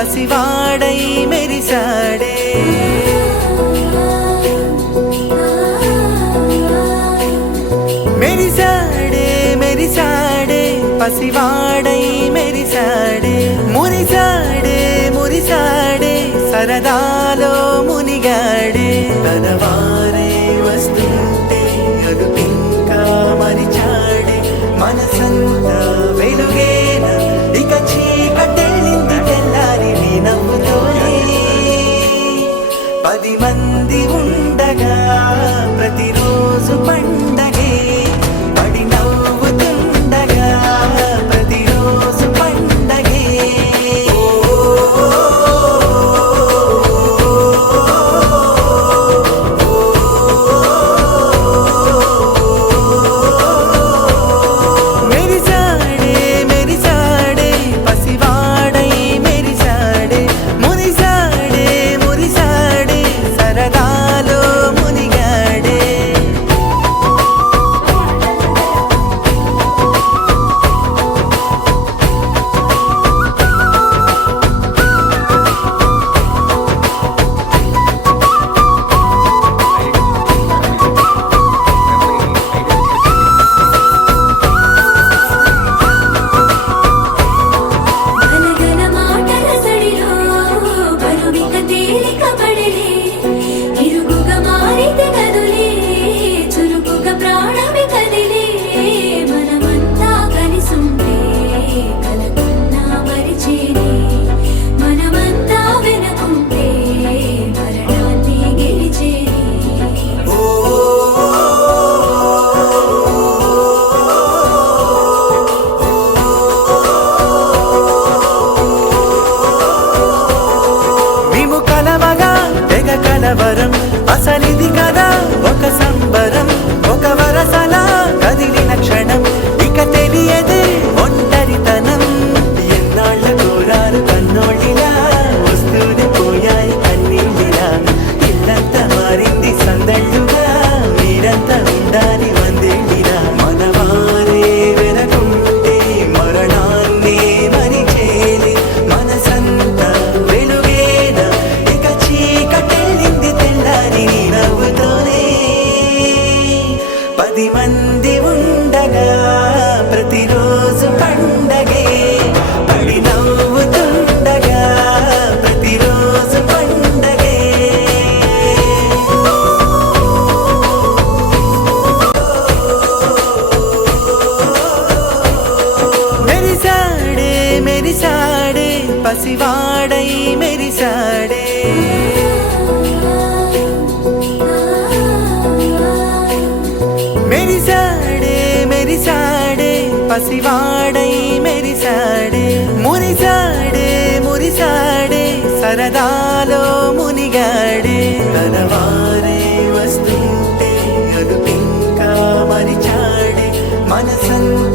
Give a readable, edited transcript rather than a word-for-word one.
పసివాడై మెరిసాడే మెరిసాడే మెరిసాడే పసివాడై మెరిసాడే మురిసాడే మురిసాడే సరదాలో మునిగాడే తనవారే వస్తుంటే అదుపింకా మరిచాడే మనసంతా వెలుగేన ఇక చీకటెళ్ళింది తెల్లారి నీ నవ్వుతోనే 10 మంది ఉండగా ప్రతిరోజు పండగే పడి నవ్వుతుండగా ప్రతిరోజు పండగే మెరిసాడే మెరిసాడే పసివాడై మెరిసాడే మురిసాడే మురిసాడే సరదాలో మునిగాడే గలగల మాటల సడిలో బరువిక తేలిక పడిలే ఇరుగుగా మారితే కదులే చురుకుగా ప్రాణమి కదిలే మనమంతా కలిసుంటే కలకున్నా మరిచేనే మనమంతా వెనకుంటే మరణాన్ని గెలిచేనే మేము కలవగా తెగ కలవరం అసలిది కదా ఒక సంబరం ఒక వరసలా కదిలిన క్షణం ఇక తెలియదే ఒంటరితనం ఎన్నాళ్ళ కోరారు కన్నోళ్ళిలా వస్తూనే పోయాయి కన్నీళ్ళిలా ఇల్లంతా మారింది సందళ్ళుగా మీరంతా ఉండాలి వందేళ్ళిలా మనవారే వెనకుంటే మరణాన్నే మరిచేది మనసంతా వెలుగేన ఇక చీకటెళ్ళింది తెల్లారి నీ నవ్వుతోనే 10 మంది ఉండగా ప్రతిరోజు పండగే పడి నవ్వుతుండగా ప్రతిరోజు పండగే మెరిసాడే మెరిసాడే పసివాడై మెరిసాడే మెరిసాడే మెరిసాడే పసివాడై మెరిసాడే మురిసాడే మురిసాడే సరదాలో మునిగాడే తనవారే వస్తుంటే అదుపింకా మరిచాడే మనసంతా